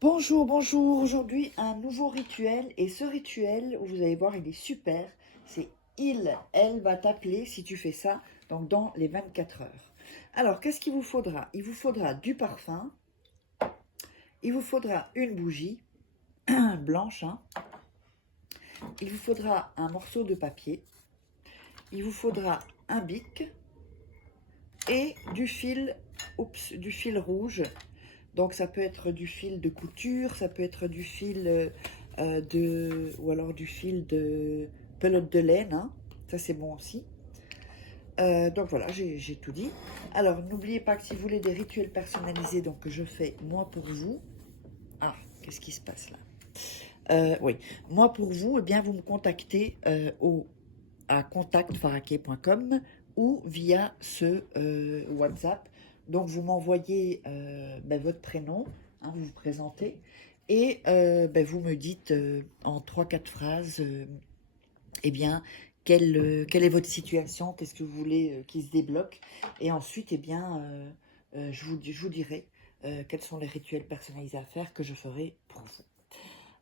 Bonjour, bonjour. Aujourd'hui, un nouveau rituel. Et ce rituel, vous allez voir, il est super. C'est elle va t'appeler si tu fais ça, donc dans les 24 heures. Alors, qu'est-ce qu'il vous faudra? Il vous faudra du parfum. Il vous faudra une bougie blanche, hein. Il vous faudra un morceau de papier. Il vous faudra un bic et du fil rouge. Donc ça peut être du fil de couture, ça peut être du fil ou alors du fil de pelote de laine, hein. Ça c'est bon aussi. Donc voilà, j'ai tout dit. Alors n'oubliez pas que si vous voulez des rituels personnalisés, donc que je fais moi pour vous. Ah, qu'est-ce qui se passe là? Oui, moi pour vous, eh bien vous me contactez à contactfaraké.com ou via ce WhatsApp. Donc vous m'envoyez votre prénom, hein, vous vous présentez, et vous me dites en 3-4 phrases, eh bien, quelle est votre situation, qu'est-ce que vous voulez qui se débloque, et ensuite, eh bien, je vous dirai quels sont les rituels personnalisés à faire que je ferai pour vous.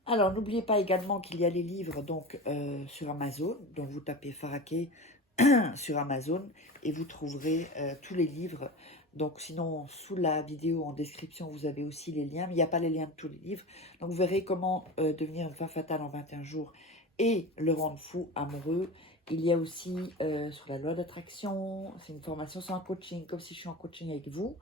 Alors, n'oubliez pas également qu'il y a les livres donc sur Amazon. Donc, vous tapez Faraké sur Amazon et vous trouverez tous les livres. Donc, sinon, sous la vidéo en description, vous avez aussi les liens. Mais il n'y a pas les liens de tous les livres. Donc, vous verrez comment devenir une femme fatale en 21 jours et le rendre fou amoureux. Il y a aussi sur la loi d'attraction. C'est une formation, c'est un coaching, comme si je suis en coaching avec vous.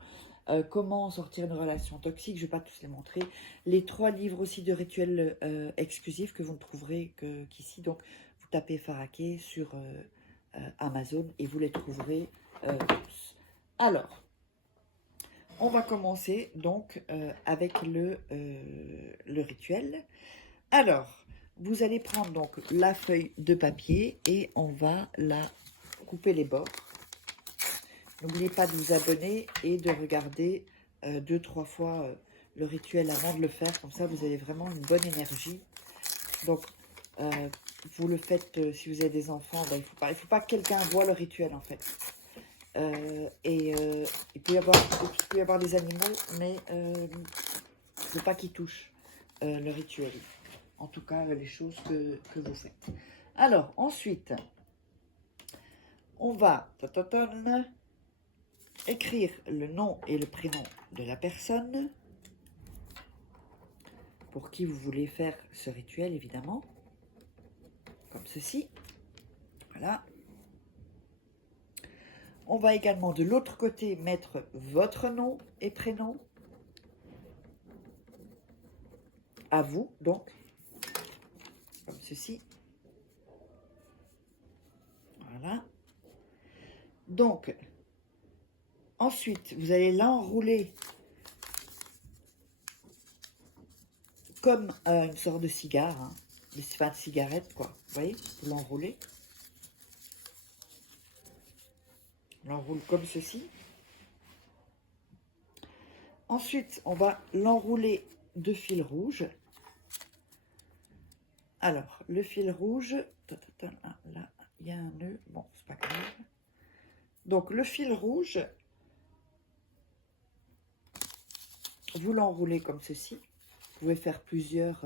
Comment sortir une relation toxique, je ne vais pas tous les montrer. Les 3 livres aussi de rituels exclusifs que vous ne trouverez qu'ici. Donc, vous tapez Faraké sur Amazon et vous les trouverez tous. Alors, on va commencer donc avec le rituel. Alors, vous allez prendre donc la feuille de papier et on va la couper les bords. N'oubliez pas de vous abonner et de regarder 2-3 fois le rituel avant de le faire. Comme ça, vous avez vraiment une bonne énergie. Donc, vous le faites si vous avez des enfants. Ben, il faut pas que quelqu'un voit le rituel, en fait. Il peut y avoir des animaux, mais il ne faut pas qu'ils touchent le rituel. En tout cas, les choses que vous faites. Alors, ensuite, on va écrire le nom et le prénom de la personne pour qui vous voulez faire ce rituel, évidemment, comme ceci. Voilà. On va également de l'autre côté mettre votre nom et prénom, à vous, donc, comme ceci. Voilà. Donc, ensuite, vous allez l'enrouler comme une sorte de cigare, hein. C'est pas de cigarette, quoi. Vous voyez, vous l'enroulez. On l'enroule comme ceci. Ensuite, on va l'enrouler de fil rouge. Alors, le fil rouge, là, il y a un nœud, bon, c'est pas grave. Donc, le fil rouge, vous l'enroulez comme ceci. Vous pouvez faire plusieurs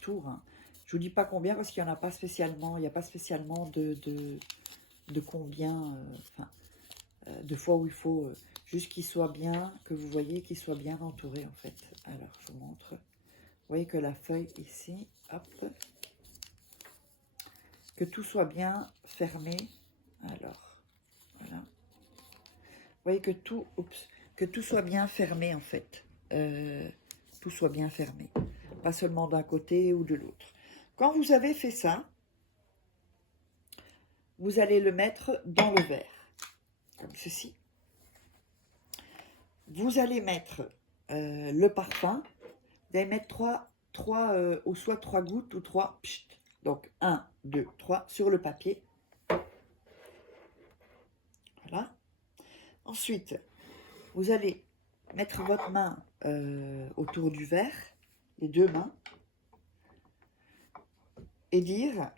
tours, hein. Je vous dis pas combien parce qu'il n'y en a pas spécialement, il n'y a pas spécialement de combien, de fois où il faut juste qu'il soit bien, que vous voyez qu'il soit bien entouré en fait. Alors, je vous montre. Vous voyez que la feuille ici, hop, que tout soit bien fermé. Alors, voilà. Vous voyez que tout soit bien fermé en fait. Tout soit bien fermé. Pas seulement d'un côté ou de l'autre. Quand vous avez fait ça, vous allez le mettre dans le verre, comme ceci. Vous allez mettre le parfum. Vous allez mettre ou soit 3 gouttes ou 3. Donc 1, 2, 3 sur le papier. Voilà. Ensuite, vous allez mettre votre main autour du verre, les 2 mains, et dire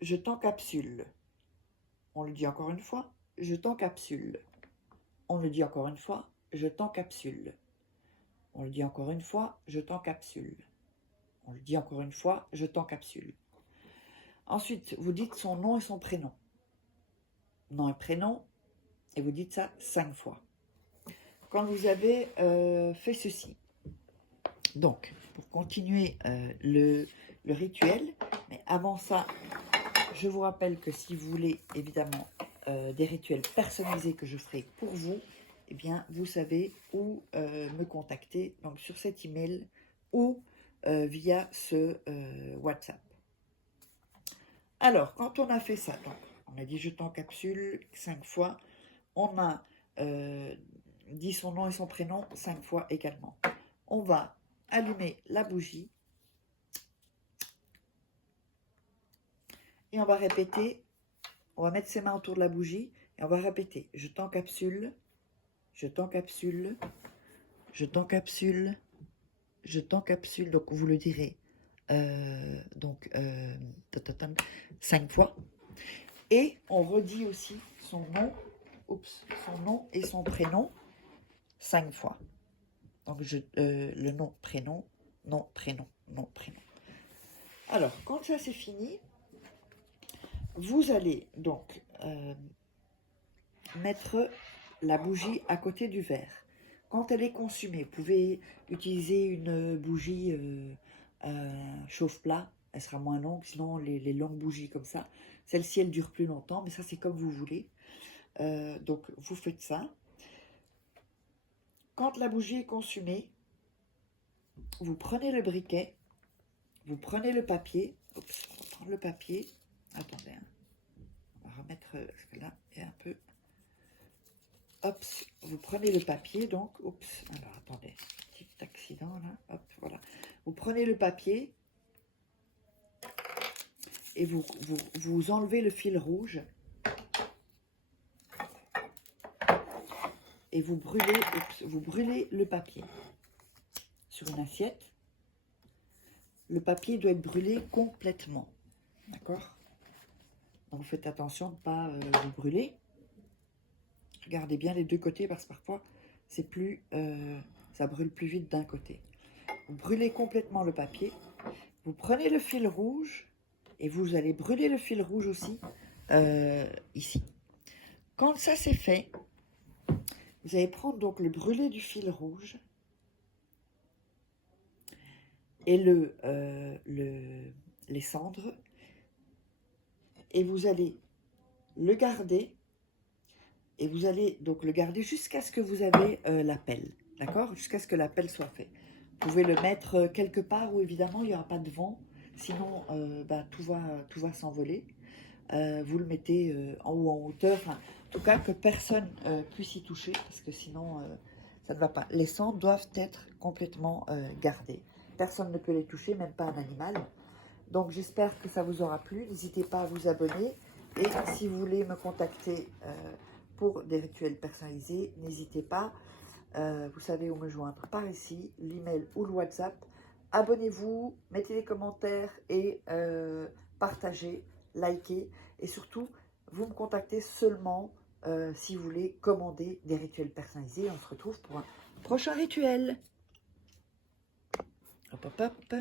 « Je t'encapsule ». On le dit encore une fois, « Je t'encapsule ». On le dit encore une fois, je t'encapsule. On le dit encore une fois, je t'encapsule. On le dit encore une fois, je t'encapsule. Ensuite, vous dites son nom et son prénom. Nom et prénom, et vous dites ça 5 fois. Quand vous avez fait ceci. Donc, pour continuer le rituel, mais avant ça, je vous rappelle que si vous voulez évidemment des rituels personnalisés que je ferai pour vous, eh bien, vous savez où me contacter, donc sur cet email ou via ce WhatsApp. Alors, quand on a fait ça, donc, on a dit je t'encapsule 5 fois, on a dit son nom et son prénom 5 fois également. On va allumer la bougie et on va répéter, on va mettre ses mains autour de la bougie et on va répéter je t'encapsule, je t'encapsule, je t'encapsule, je t'encapsule. Donc vous le direz 5 fois. Et on redit aussi son nom, son nom et son prénom 5 fois. Donc le nom, prénom, nom, prénom, nom, prénom. Alors, quand ça c'est fini, vous allez donc mettre la bougie à côté du verre. Quand elle est consumée, vous pouvez utiliser une bougie chauffe-plat, elle sera moins longue, sinon les longues bougies comme ça, celle-ci elle dure plus longtemps, mais ça c'est comme vous voulez. Donc vous faites ça. Quand la bougie est consumée, vous prenez le briquet, vous prenez le papier, oups, on va prendre le papier, attendez, hein. On va remettre, parce que là il y a un peu... Hop, vous prenez le papier, donc, oups, alors attendez, petit accident là, hop, voilà. Vous prenez le papier et vous enlevez le fil rouge et vous brûlez le papier sur une assiette. Le papier doit être brûlé complètement, d'accord? Donc faites attention de ne pas vous brûler. Regardez bien les deux côtés parce que parfois c'est plus, ça brûle plus vite d'un côté. Vous brûlez complètement le papier. Vous prenez le fil rouge et vous allez brûler le fil rouge aussi ici. Quand ça c'est fait, vous allez prendre donc le brûlé du fil rouge et les cendres et vous allez le garder. Et vous allez donc le garder jusqu'à ce que vous avez la pelle, d'accord? Jusqu'à ce que la pelle soit faite. Vous pouvez le mettre quelque part où évidemment il n'y aura pas de vent, sinon tout va s'envoler. Vous le mettez en haut, en hauteur, en tout cas que personne puisse y toucher, parce que sinon ça ne va pas. Les cendres doivent être complètement gardées. Personne ne peut les toucher, même pas un animal. Donc j'espère que ça vous aura plu. N'hésitez pas à vous abonner. Et si vous voulez me contacter pour des rituels personnalisés, n'hésitez pas. Vous savez où me joindre par ici, l'email ou le WhatsApp. Abonnez-vous, mettez des commentaires et partagez, likez. Et surtout, vous me contactez seulement si vous voulez commander des rituels personnalisés. On se retrouve pour un prochain rituel. Hop, hop, hop.